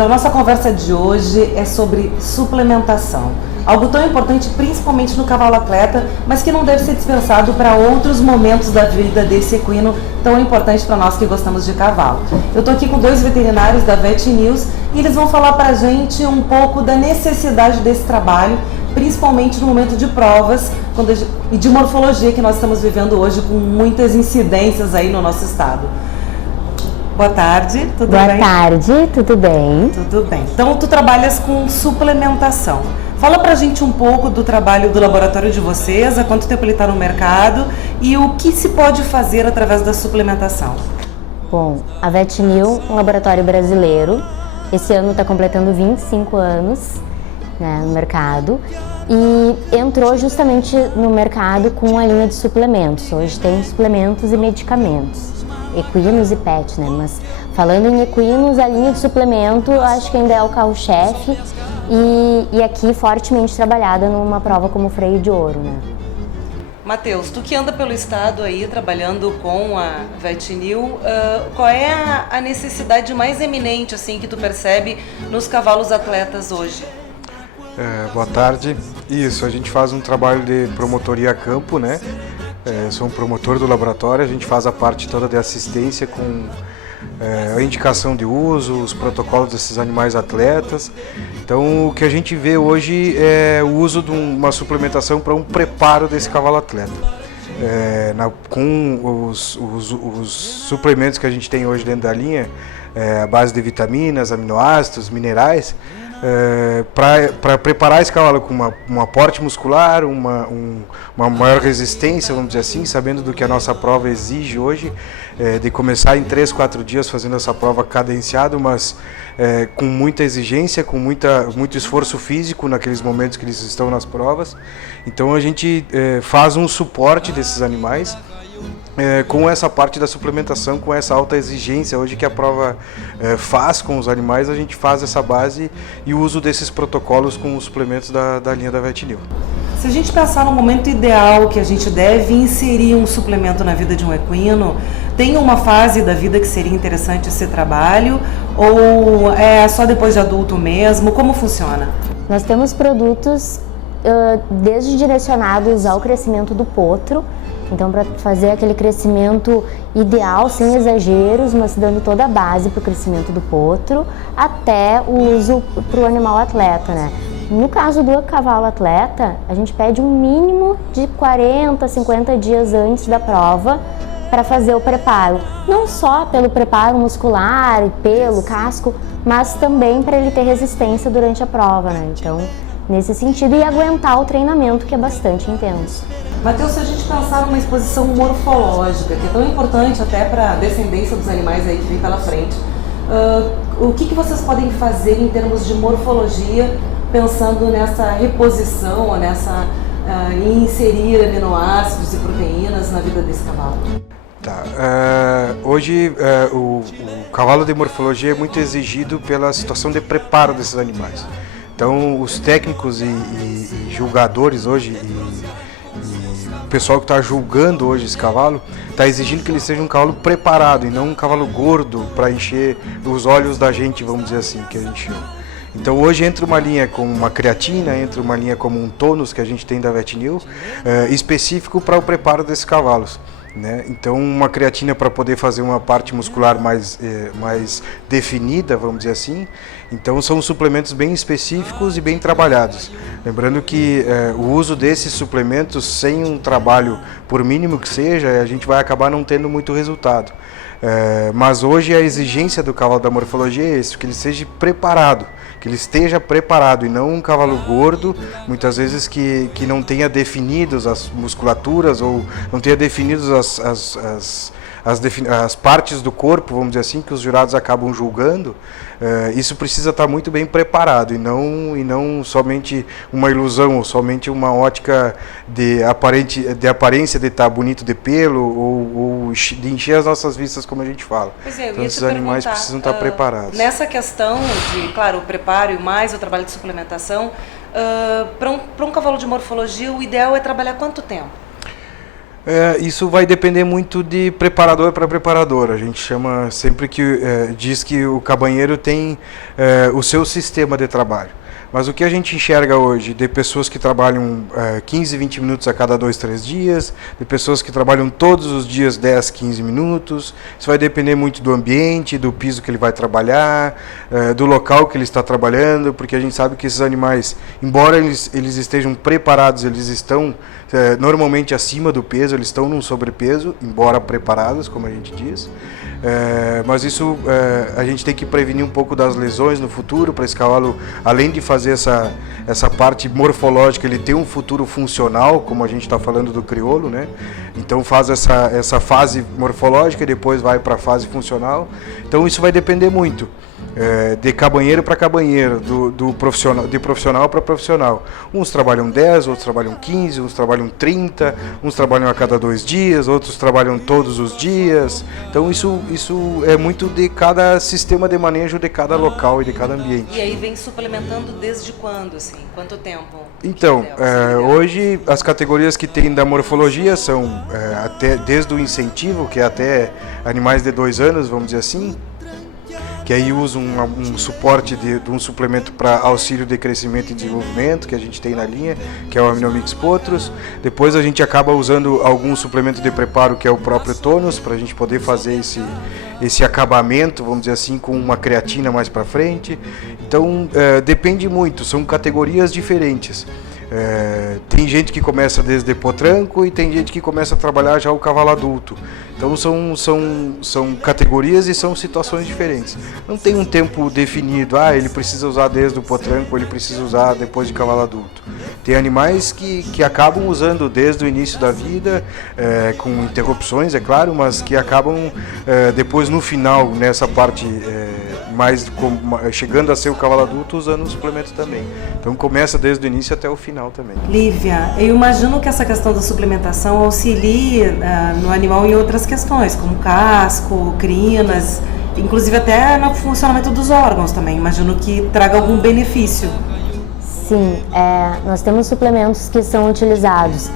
Então, nossa conversa de hoje é sobre suplementação. Algo tão importante, principalmente no cavalo atleta, mas que não deve ser dispensado para outros momentos da vida desse equino tão importante para nós que gostamos de cavalo. Eu estou aqui com dois veterinários da Vet News e eles vão falar para a gente um pouco da necessidade desse trabalho, principalmente no momento de provas e de morfologia que nós estamos vivendo hoje com muitas incidências aí no nosso estado. Boa tarde, tudo bem? Boa tarde, tudo bem? Tudo bem. Então, tu trabalhas com suplementação. Fala pra gente um pouco do trabalho do laboratório de vocês, há quanto tempo ele está no mercado e o que se pode fazer através da suplementação. Bom, a VetNew, um laboratório brasileiro, esse ano está completando 25 anos, né, no mercado, e entrou justamente no mercado com a linha de suplementos. Hoje tem suplementos e medicamentos, equinos e pet, né? Mas falando em equinos, a linha de suplemento acho que ainda é o carro-chefe e aqui fortemente trabalhada numa prova como o freio de ouro, né? Matheus, tu que anda pelo estado aí trabalhando com a VetNew, qual é a necessidade mais eminente assim que tu percebe nos cavalos atletas hoje? Boa tarde. Isso, a gente faz um trabalho de promotoria a campo, né? Sou um promotor do laboratório, a gente faz a parte toda de assistência com a indicação de uso, os protocolos desses animais atletas. Então, o que a gente vê hoje é o uso de uma suplementação para um preparo desse cavalo atleta. Com os suplementos que a gente tem hoje dentro da linha, a base de vitaminas, aminoácidos, minerais, para preparar esse cavalo com um aporte muscular, uma maior resistência, vamos dizer assim, sabendo do que a nossa prova exige hoje, de começar em 3, 4 dias fazendo essa prova cadenciado, mas com muita exigência, com muito esforço físico naqueles momentos que eles estão nas provas. Então a gente faz um suporte desses animais, com essa parte da suplementação, com essa alta exigência hoje que a prova faz com os animais, a gente faz essa base e o uso desses protocolos com os suplementos da linha da VetNew. Se a gente pensar no momento ideal que a gente deve inserir um suplemento na vida de um equino, tem uma fase da vida que seria interessante esse trabalho ou é só depois de adulto mesmo? Como funciona? Nós temos produtos desde direcionados ao crescimento do potro. Então, para fazer aquele crescimento ideal, sem exageros, mas dando toda a base para o crescimento do potro, até o uso para o animal atleta, né? No caso do cavalo atleta, a gente pede um mínimo de 40, 50 dias antes da prova para fazer o preparo. Não só pelo preparo muscular, pelo casco, mas também para ele ter resistência durante a prova, né? Então, nesse sentido, e aguentar o treinamento, que é bastante intenso. Matheus, se a gente pensar numa exposição morfológica, que é tão importante até para a descendência dos animais aí que vem pela frente, o que vocês podem fazer em termos de morfologia, pensando nessa reposição, em inserir aminoácidos e proteínas na vida desse cavalo? Tá. Hoje o cavalo de morfologia é muito exigido pela situação de preparo desses animais. Então os técnicos e julgadores hoje o pessoal que está julgando hoje esse cavalo está exigindo que ele seja um cavalo preparado e não um cavalo gordo para encher os olhos da gente, vamos dizer assim, que a gente chama. Então hoje entra uma linha como uma creatina, entra uma linha como um tônus que a gente tem da VetNew, específico para o preparo desses cavalos, né? Então uma creatina para poder fazer uma parte muscular mais definida, vamos dizer assim. Então são suplementos bem específicos e bem trabalhados. Lembrando que o uso desses suplementos sem um trabalho, por mínimo que seja, a gente vai acabar não tendo muito resultado. Mas hoje a exigência do cavalo da morfologia é isso, que ele seja preparado, que ele esteja preparado e não um cavalo gordo, muitas vezes que não tenha definidos as musculaturas ou não tenha definidos as partes do corpo, vamos dizer assim, que os jurados acabam julgando. Isso precisa estar muito bem preparado e não somente uma ilusão ou somente uma ótica de aparência de estar bonito de pelo ou de encher as nossas vistas, como a gente fala. Então esses animais precisam estar preparados. Nessa questão de, claro, o preparo e mais o trabalho de suplementação, para um cavalo de morfologia, o ideal é trabalhar quanto tempo? Isso vai depender muito de preparador para preparador. A gente chama sempre que diz que o cabanheiro tem o seu sistema de trabalho. Mas o que a gente enxerga hoje de pessoas que trabalham 15, 20 minutos a cada 2, 3 dias, de pessoas que trabalham todos os dias 10, 15 minutos, isso vai depender muito do ambiente, do piso que ele vai trabalhar, do local que ele está trabalhando, porque a gente sabe que esses animais, embora eles estejam preparados, eles estão normalmente acima do peso, eles estão num sobrepeso, embora preparados, como a gente diz. Mas isso a gente tem que prevenir um pouco das lesões no futuro, para esse cavalo, além de fazer essa parte morfológica, ele ter um futuro funcional, como a gente está falando do crioulo, né? Então faz essa fase morfológica e depois vai para a fase funcional. Então isso vai depender muito. De cabanheiro para cabanheiro, de profissional para profissional. Uns trabalham 10, outros trabalham 15, uns trabalham 30, uns trabalham a cada 2 dias, outros trabalham todos os dias. Então isso é muito de cada sistema de manejo de cada local e de cada ambiente. E aí vem suplementando desde quando, assim? Quanto tempo? Então, hoje as categorias que tem da morfologia são até desde o incentivo, que é até animais de 2 anos, vamos dizer assim, que aí usa um suporte de um suplemento para auxílio de crescimento e desenvolvimento, que a gente tem na linha, que é o Aminomix Potros. Depois a gente acaba usando algum suplemento de preparo, que é o próprio Tonus, para a gente poder fazer esse acabamento, vamos dizer assim, com uma creatina mais para frente. Então, depende muito, são categorias diferentes. Tem gente que começa desde potranco e tem gente que começa a trabalhar já o cavalo adulto. Então são categorias e são situações diferentes. Não tem um tempo definido, ele precisa usar desde o potranco, ele precisa usar depois de cavalo adulto. Tem animais que acabam usando desde o início da vida, com interrupções, é claro, mas que acabam depois no final, nessa parte chegando a ser o cavalo adulto, usando o suplemento também. Então começa desde o início até o final também. Lívia, eu imagino que essa questão da suplementação auxilie no animal em outras questões, como casco, crinas, inclusive até no funcionamento dos órgãos também. Imagino que traga algum benefício. Sim, nós temos suplementos que são utilizados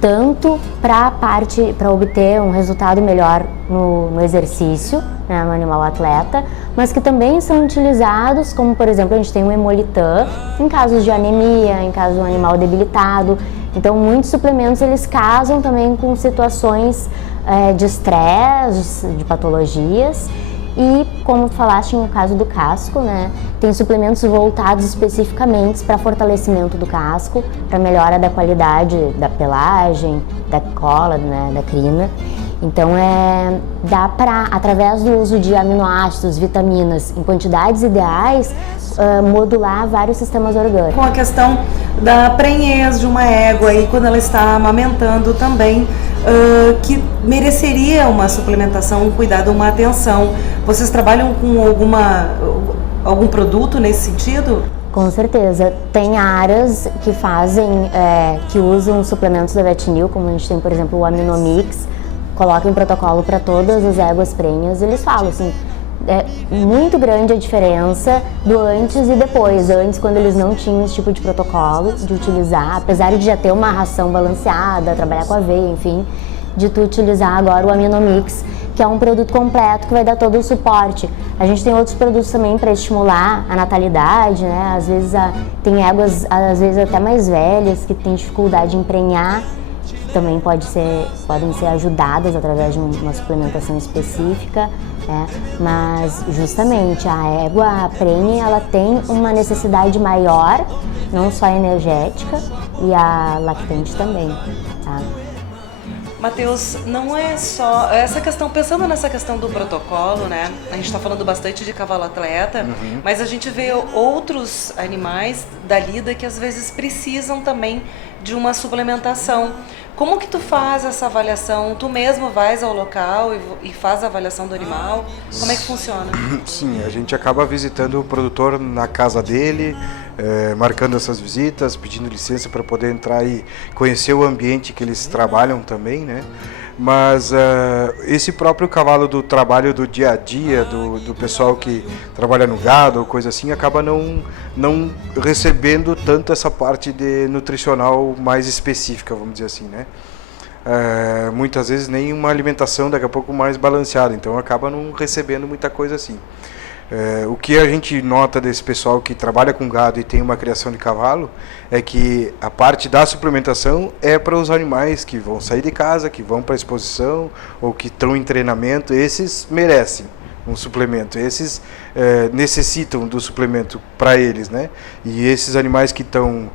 tanto para obter um resultado melhor no exercício, né, no animal atleta, mas que também são utilizados, como por exemplo, a gente tem o Hemolitan em casos de anemia, em caso de um animal debilitado. Então, muitos suplementos eles casam também com situações de estresse, de patologias. E, como falaste no caso do casco, né, tem suplementos voltados especificamente para fortalecimento do casco, para melhora da qualidade da pelagem, da cola, né, da crina. Então, dá para, através do uso de aminoácidos, vitaminas, em quantidades ideais, modular vários sistemas orgânicos. Com a questão da prenhez de uma égua e quando ela está amamentando também, que mereceria uma suplementação, um cuidado, uma atenção. Vocês trabalham com algum produto nesse sentido? Com certeza. Tem áreas que que usam suplementos da Vetnil, como a gente tem, por exemplo, o Aminomix, coloca em protocolo para todas as éguas prenhas. Eles falam assim, é muito grande a diferença do antes e depois. Antes, quando eles não tinham esse tipo de protocolo de utilizar, apesar de já ter uma ração balanceada, trabalhar com aveia, enfim, de tu utilizar agora o Aminomix, que é um produto completo que vai dar todo o suporte. A gente tem outros produtos também para estimular a natalidade, né? Às vezes tem éguas, às vezes até mais velhas, que têm dificuldade em prenhar, também podem ser ajudadas através de uma suplementação específica, né? Mas justamente a égua prenha, ela tem uma necessidade maior, não só energética, e a lactante também, tá? Matheus, não é só essa questão, pensando nessa questão do protocolo, né? A gente está falando bastante de cavalo atleta, mas a gente vê outros animais da lida que às vezes precisam também de uma suplementação. Como que tu faz essa avaliação? Tu mesmo vais ao local e faz a avaliação do animal? Como é que funciona? Sim, a gente acaba visitando o produtor na casa dele, marcando essas visitas, pedindo licença para poder entrar e conhecer o ambiente que eles trabalham também, né? Mas esse próprio cavalo do trabalho do dia a dia, do pessoal que trabalha no gado ou coisa assim, acaba não recebendo tanto essa parte de nutricional mais específica, vamos dizer assim, né? muitas vezes nem uma alimentação daqui a pouco mais balanceada, então acaba não recebendo muita coisa assim. O que a gente nota desse pessoal que trabalha com gado e tem uma criação de cavalo é que a parte da suplementação é para os animais que vão sair de casa, que vão para a exposição ou que estão em treinamento. Esses merecem um suplemento, esses necessitam do suplemento para eles, né? E esses animais que estão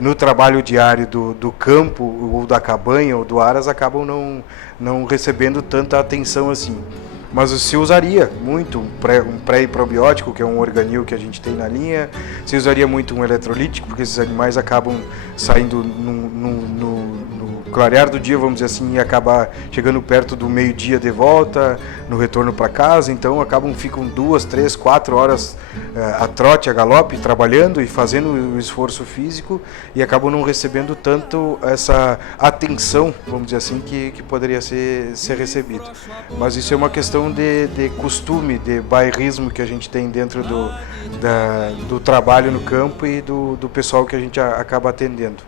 no trabalho diário do campo ou da cabanha ou do aras acabam não recebendo tanta atenção assim. Mas se usaria muito um pré e probiótico, que é um organil que a gente tem na linha, se usaria muito um eletrolítico, porque esses animais acabam saindo no clarear do dia, vamos dizer assim, e acabar chegando perto do meio-dia de volta, no retorno para casa, então ficam 2, 3, 4 horas a trote, a galope, trabalhando e fazendo o esforço físico e acabam não recebendo tanto essa atenção, vamos dizer assim, que poderia ser recebido. Mas isso é uma questão de costume, de bairrismo que a gente tem dentro do trabalho no campo e do pessoal que a gente acaba atendendo.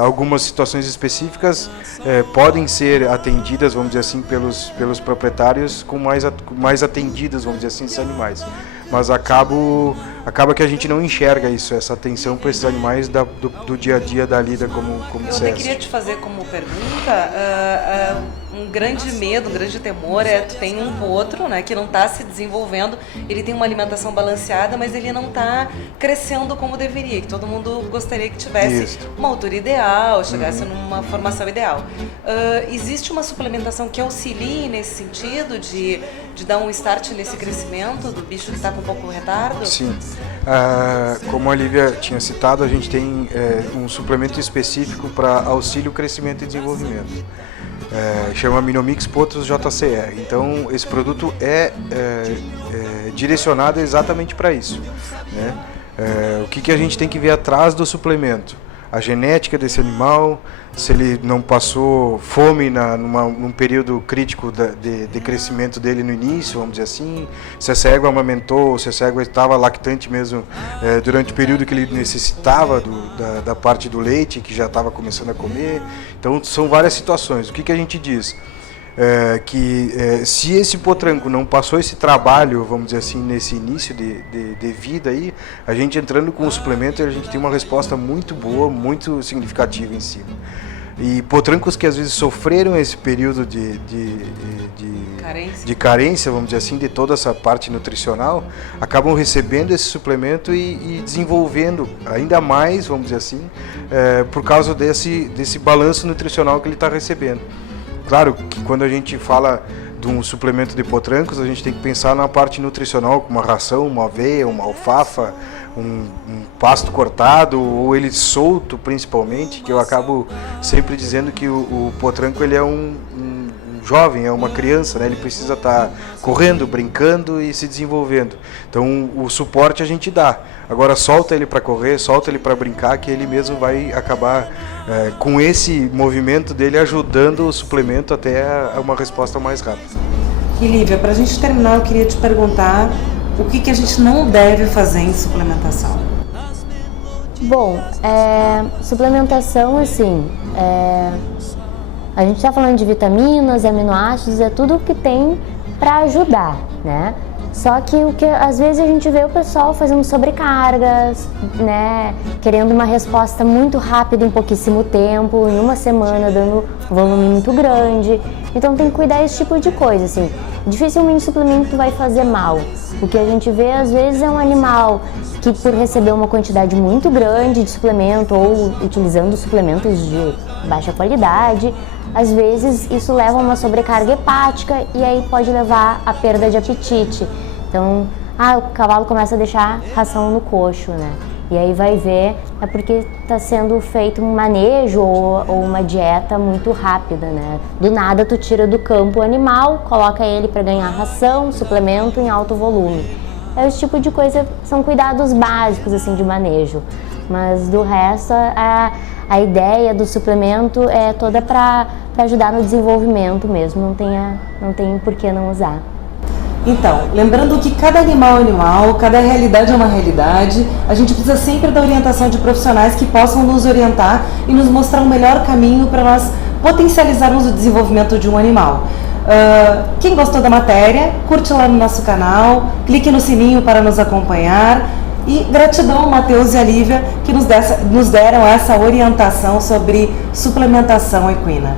Algumas situações específicas podem ser atendidas, vamos dizer assim, pelos proprietários com mais atendidas, vamos dizer assim, esses animais. Mas acaba que a gente não enxerga isso, essa atenção para esses animais do dia a dia da lida como Eu até queria te fazer como pergunta, um grande medo, um grande temor tu tem um potro, né, que não está se desenvolvendo, ele tem uma alimentação balanceada, mas ele não está crescendo como deveria, que todo mundo gostaria que tivesse uma altura ideal, chegasse numa formação ideal. Existe uma suplementação que auxilie nesse sentido de dar um start nesse crescimento do bicho que está com um pouco retardo? Sim. Como a Lívia tinha citado, a gente tem um suplemento específico para auxílio, crescimento e desenvolvimento. Chama Minomix Potros JCE. Então, esse produto é direcionado exatamente para isso, né? O que a gente tem que ver atrás do suplemento? A genética desse animal, se ele não passou fome num período crítico de crescimento dele no início, vamos dizer assim, se essa égua amamentou, se essa égua estava lactante mesmo durante o período que ele necessitava da parte do leite, que já estava começando a comer. Então são várias situações. O que a gente diz? Se esse potranco não passou esse trabalho, vamos dizer assim, nesse início de vida aí, a gente entrando com o suplemento, a gente tem uma resposta muito boa, muito significativa em cima. E potrancos que às vezes sofreram esse período de carência, vamos dizer assim, de toda essa parte nutricional, acabam recebendo esse suplemento e desenvolvendo ainda mais, vamos dizer assim, por causa desse balanço nutricional que ele está recebendo. Claro que quando a gente fala de um suplemento de potrancos, a gente tem que pensar na parte nutricional, como uma ração, uma aveia, uma alfafa, um pasto cortado, ou ele solto principalmente, que eu acabo sempre dizendo que o potranco ele é um jovem, é uma criança, né? Ele precisa estar correndo, brincando e se desenvolvendo. Então o suporte a gente dá. Agora solta ele para correr, solta ele para brincar, que ele mesmo vai acabar com esse movimento dele ajudando o suplemento até a uma resposta mais rápida. E Lívia, para a gente terminar, eu queria te perguntar o que a gente não deve fazer em suplementação. Bom, suplementação, assim, a gente está falando de vitaminas, aminoácidos, é tudo que tem para ajudar, né? Só que o que às vezes a gente vê o pessoal fazendo sobrecargas, né? Querendo uma resposta muito rápida em pouquíssimo tempo, em uma semana, dando um volume muito grande. Então tem que cuidar desse tipo de coisa, assim. Dificilmente o suplemento vai fazer mal. O que a gente vê às vezes é um animal que, por receber uma quantidade muito grande de suplemento ou utilizando suplementos de baixa qualidade, às vezes isso leva a uma sobrecarga hepática e aí pode levar à perda de apetite. Então, o cavalo começa a deixar ração no coxo, né? E aí vai ver, é porque está sendo feito um manejo ou uma dieta muito rápida, né? Do nada tu tira do campo o animal, coloca ele para ganhar ração, suplemento em alto volume. Esse tipo de coisa são cuidados básicos, assim, de manejo. Mas do resto, a ideia do suplemento é toda para ajudar no desenvolvimento mesmo, não tem por que não usar. Então, lembrando que cada animal é animal, cada realidade é uma realidade, a gente precisa sempre da orientação de profissionais que possam nos orientar e nos mostrar o melhor caminho para nós potencializarmos o desenvolvimento de um animal. Quem gostou da matéria, curte lá no nosso canal, clique no sininho para nos acompanhar. E gratidão, Matheus e a Lívia, que nos deram essa orientação sobre suplementação equina.